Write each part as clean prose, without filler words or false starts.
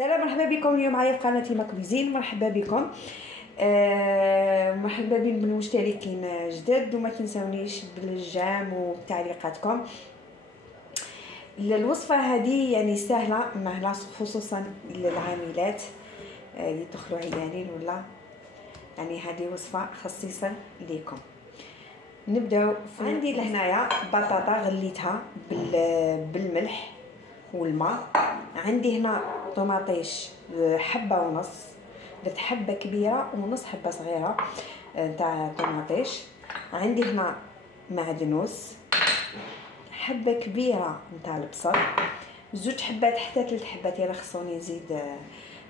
السلام، مرحبا بكم اليوم معايا في قناتي ماكوزين. مرحبا بكم. مرحبا بالمشتركين جدد، وما تنسونيش بالجام وبتعليقاتكم. الوصفه هذه يعني سهله مهله، خصوصا للعاملات يدخلوا عيانين ولا يعني هذه وصفه خصيصا ليكم. نبداو. عندي لهنايا بطاطا غليتها بالملح والماء. عندي هنا طماطيش حبه ونص، درت حبه كبيره ونص حبه صغيره تاع طماطيش. عندي هنا معدنوس، حبه كبيره نتاع البصل، زوج حبات حتى 3 حبات يلا خصوني نزيد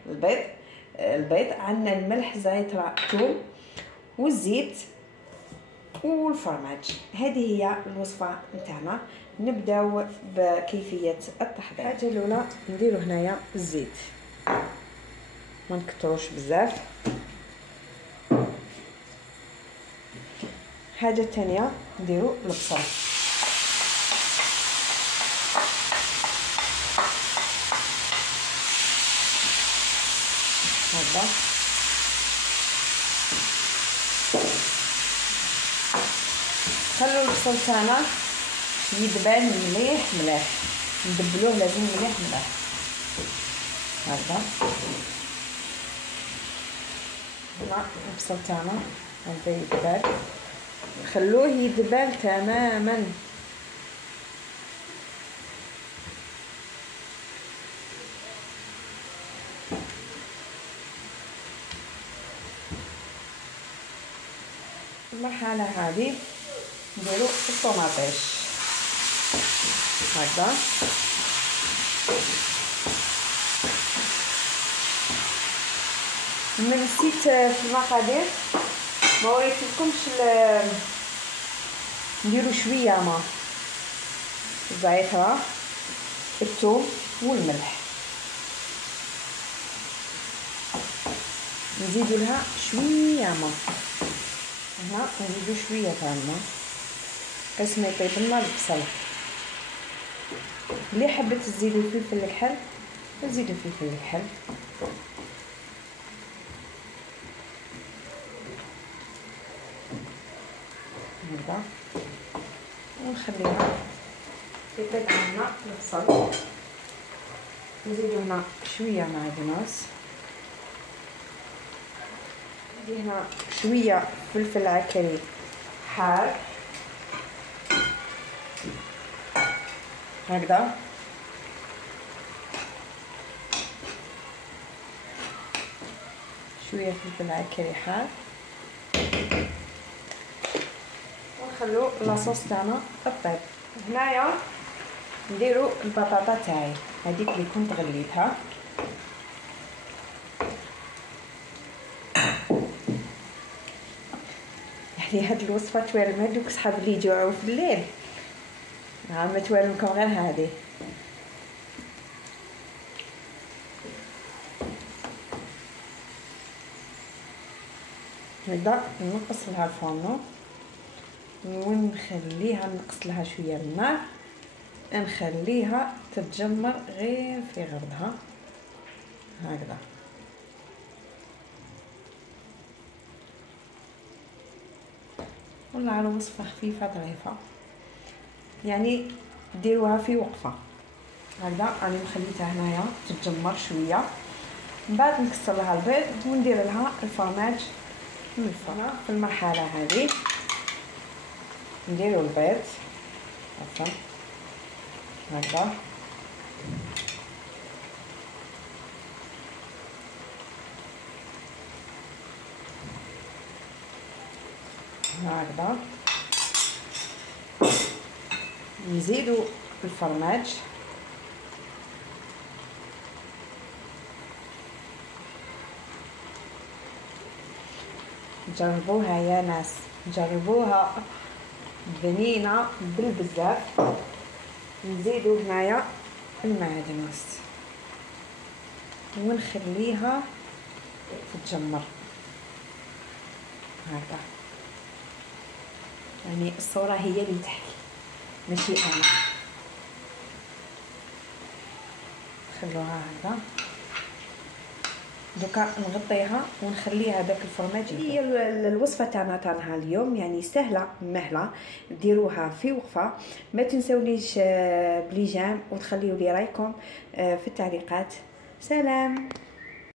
البيض. عندنا الملح، زعتر، ثوم والزيت والفرماج. هذه هي الوصفه نتاعنا. نبداو بكيفيه التحضير. الحاجه الاولى نديرو هنايا الزيت، ما نكتروش بزاف. الحاجه الثانيه نديرو البصل، هذا خلو البصل تاعنا يدبل مليح ندبلوه لازم مليح هذا. هنا البصل تاعنا هذا يدبل، خلوه يدبل تماما. المرحله هذه نديرو الطماطيش هكذا. من نسيت في المقادير ما وريتلكمش نديرو شويه ماء، الزعتر، الثوم والملح. نزيدو لها شويه ماء، هنا نزيدو شويه تاع الماء باش ما يطيب لنا البصل. اللي حبت تزيدو الفلفل الحل تزيدو الفلفل الحل. هكذا ونخليها يطيب عندنا البصل. نزيدو هنا شويه معدنوس، ندير هنا شويه فلفل عكري حار هكذا. شويه فلفل عكري حار، ونخلو لاصوص تاعنا طيب. هنايا نديرو البطاطا تاعي هذيك اللي كنت غليتها. يعني هاد الوصفه توالم هادوك صحاب اللي يجوعوا في الليل، ما توالمكم غير هذه. نبدا نقص لها الفرن ونخليها نقص لها شويه النار، نخليها تتجمر غير في غرضها هكذا. والله على وصفه خفيفه ظريفه، يعني ديروها في وقفه هكذا. انا مخليتها هنايا تتجمر شويه، من بعد نكسر لها البيض وندير لها الفرماج من الفرن. في المرحله هذه نديروا البيض هكذا هكذا. نزيدوا الفرماج، جربوها يا ناس، جربوها بنينه بالبزاف. نزيدوا هنايا المعدنوس ونخليها تتجمر هكذا. يعني الصوره هي اللي تحكي ماشي انا. خلوها هكذا دوكا نغطيها ونخليها داك الفرماج. هي الوصفه تاعنا اليوم يعني سهله مهله، ديروها في وقفه. ما تنساوليش بلي جيم وتخليوا لي رايكم في التعليقات. سلام.